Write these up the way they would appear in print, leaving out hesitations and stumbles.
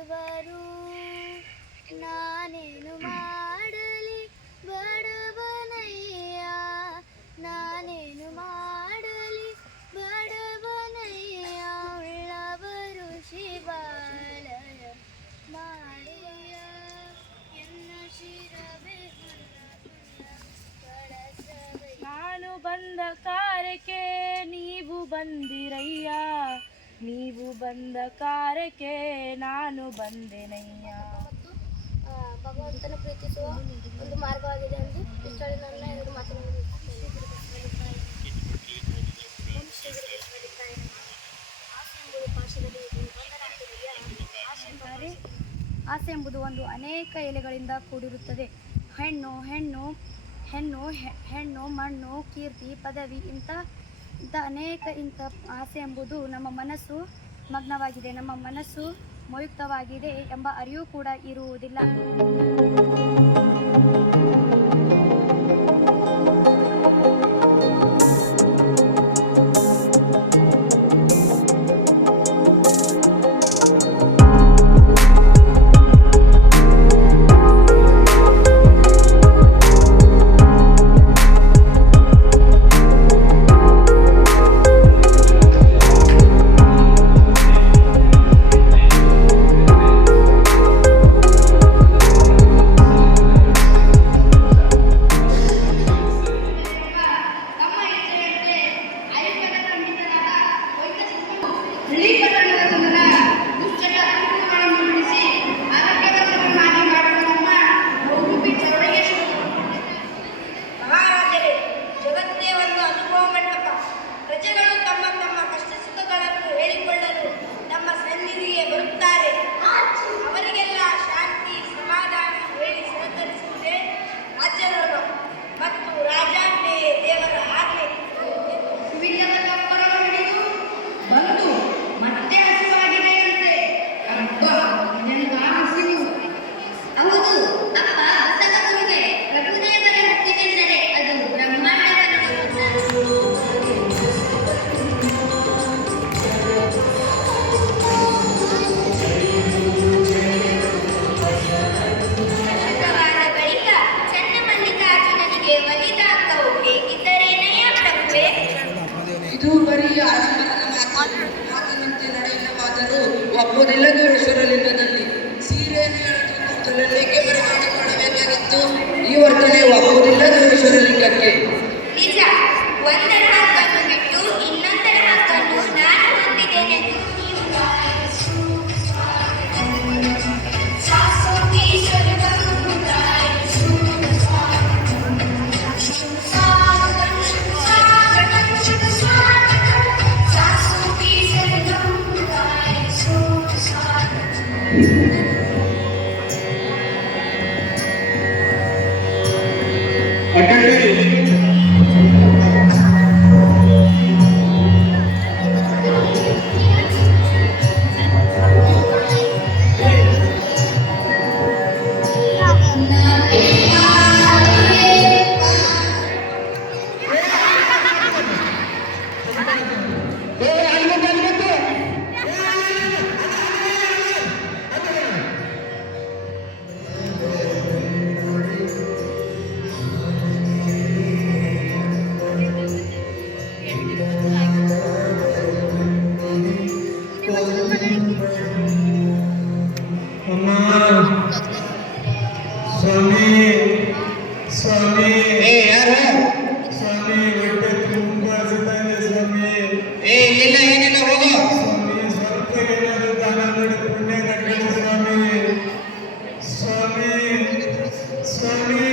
ಮಾಡುವರು. ನಾನೇನು ಮಾಡಲಿ ಬಡವನಯ್ಯ, ನಾನೇನು ಮಾಡಲಿ ಬಡವನಯ್ಯ. ಉಳ್ಳವರು ಶಿವಾಲಯ ಮಾಡುವಯ್ಯ, ಎನ್ನ ಶಿರವೇ ಕಳಸವಯ್ಯ. ನಾನು ಬಂದ ಕಾರ್ಯಕ್ಕೆ ನೀವು ಬಂದಿರಯ್ಯ, ನೀವು ಬಂದ ಕಾರ್ಯಕ್ಕೆ ನಾನು ಬಂದೆನಯ್ಯ. ಭಗವಂತನ ಪ್ರೀತಿಸುವ ಒಂದು ಮಾರ್ಗವಾಗಿದೆ ಎಂದು ಇಷ್ಟೊಳ್ಳೆ ನನ್ನ ಎರಡು ಮಾತುಗಳನ್ನು ಆಸೆ ಎಂಬುದು ಒಂದು ಅನೇಕ ಎಲೆಗಳಿಂದ ಕೂಡಿರುತ್ತದೆ. ಹೆಣ್ಣು ಹೆಣ್ಣು ಹೆಣ್ಣು ಹೆಣ್ಣು ಮಣ್ಣು ಕೀರ್ತಿ ಪದವಿ ಇಂಥ ಅನೇಕ ಆಸೆ ಎಂಬುದು ನಮ್ಮ ಮನಸ್ಸು ಮಗ್ನವಾಗಿದೆ, ನಮ್ಮ ಮನಸ್ಸು ಮೋಯುಕ್ತವಾಗಿದೆ ಎಂಬ ಅರಿವು ಕೂಡ ಇರುವುದಿಲ್ಲ. ಇದು ಬರೀ ಮಾತಿನಂತೆ ನಡೆಯಿಲ್ಲವಾದರೂ ಒಪ್ಪುವುದಿಲ್ಲದು ಈಶ್ವರಲಿಂಗದಲ್ಲಿ. ಸೀರೆಯನ್ನು ಎಳೆದುಕೊಳ್ಳಲೇಕೆ ಬರಮಾಡಿ ಮಾಡಬೇಕಾಗಿತ್ತು? ಈ ವರ್ತನೆ ಒಪ್ಪುವುದಿಲ್ಲದು ಈಶ್ವರಲಿಂಗಕ್ಕೆ. ನಿಜ, ಒಂದರ ಹಕ್ಕನ್ನು ಬಿಟ್ಟು ಇನ್ನೊಂದರ ಹಕ್ಕನ್ನು ನಾನು ಹೊಂದಿದ್ದೇನೆ. ಸ್ವಾಮಿ ಯಾರು ಸ್ವಾಮಿ? ಹೊಟ್ಟೆ ತುಂಬಾ ಹಸಿತಾಯಿದೆ ಸ್ವಾಮಿ. ಏನಿಲ್ಲ ಏನಿಲ್ಲ, ಹೋಗೋ ಸ್ವಾಮಿ. ಸ್ವಲ್ಪ ಏನಾದರೂ ದಾನ ಮಾಡಿ ಪುಣ್ಯ ಕಟ್ಟಲಿ ಸ್ವಾಮಿ. ಸ್ವಾಮಿ ಸ್ವಾಮಿ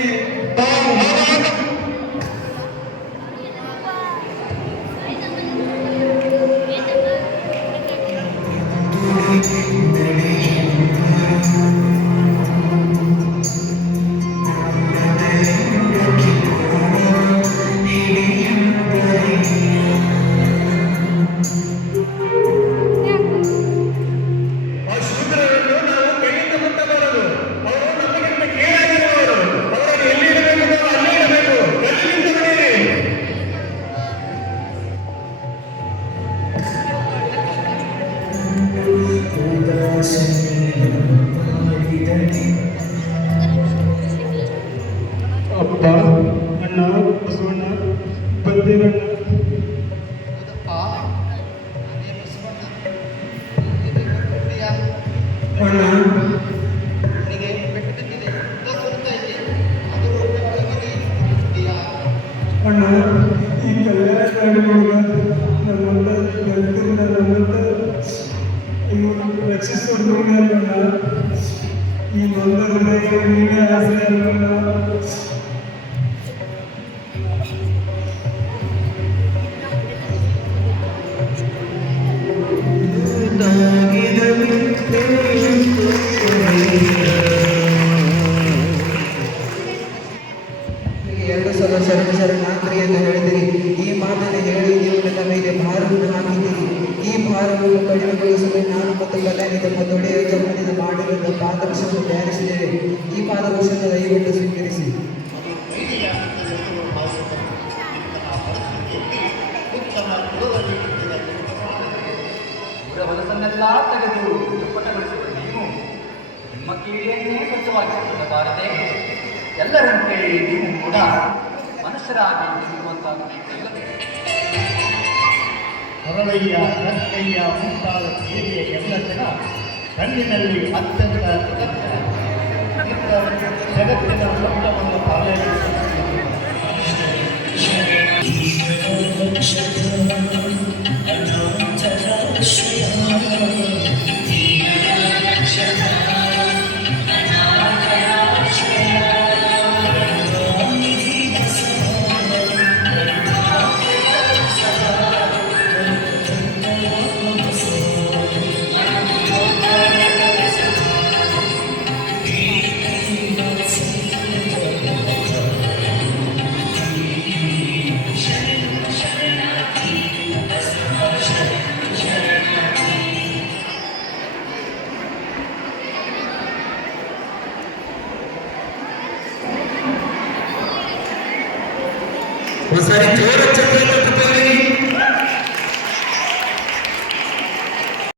Sing ಅಪ್ಪ ಅಣ್ಣ ಬಸವಣ್ಣ ಬಂದಿರಣ್ಣ. ಅಣ್ಣ ಅಣ್ಣ ಈ ಕಲ್ಯಾಣ ಕಾಡಿನೊಳಗ ನಮ್ಮಂತ ದಲಿತರನ್ನ ನಮ್ಮಂತ ಇವ್ರು ರಕ್ಷಿಸೋದು ಅಣ್ಣ. ಈ ನೊಂದ ಹೃದಯ ನೀವೇ ಆಸೆ ಅಲ್ಲ. ಎರಡು ಸಲ ಶರಣಾರ್ಥಿ ಎಂದು ಹೇಳಿದಿರಿ. ಈ ಮಾತನ್ನು ಹೇಳಿ ನೀವು ನನ್ನ ಮೇಲೆ ಭಾರವನ್ನು ಹಾಕಿದ್ದೀರಿ. ಈ ಭಾರವನ್ನು ಕಡಿಮೆಗೊಳಿಸಲು ನಾನು ಮತ್ತು ಕಲ್ಯಾಣಿ ತಮ್ಮ ದೊಡೆಯ ಜನ್ಮದಿಂದ ಮಾಡಿರುವ ಪಾದರಸವನ್ನು ತಯಾರಿಸಿದ್ದೇವೆ. ಈ ಪಾದರಸವನ್ನು ದಯವಿಟ್ಟು ಸ್ವೀಕರಿಸಿ. ಹೊಲಸನ್ನೆಲ್ಲ ತೆಗೆದು ದುಪ್ಪಟಗೊಳಿಸುವ ನೀವು ನಿಮ್ಮ ಕೀಳಿಯನ್ನೇ ಸ್ವಚ್ಛವಾಗಿಸಿಕೊಳ್ಳಬಾರದೆ? ಎಲ್ಲರಂತೆ ನೀವು ಕೂಡ ಮನುಷ್ಯರಾಗಿ ಸಿಗುವಂತಾಗಬೇಕಲ್ಲವೇ? ಹೊರವಯ್ಯ ಕಕ್ಕಯ್ಯ ಮುಂತಾದ ಸೇವೆಯ ಎಲ್ಲ ಜನ ಕಣ್ಣಿನಲ್ಲಿ ಅತ್ಯಂತ ಜಗತ್ತಿನ ಸತ್ಯವನ್ನು ಪಾಲನೆ ಒಂದ್ಸಾರಿ ಜೋರ ಚಪ್ಪ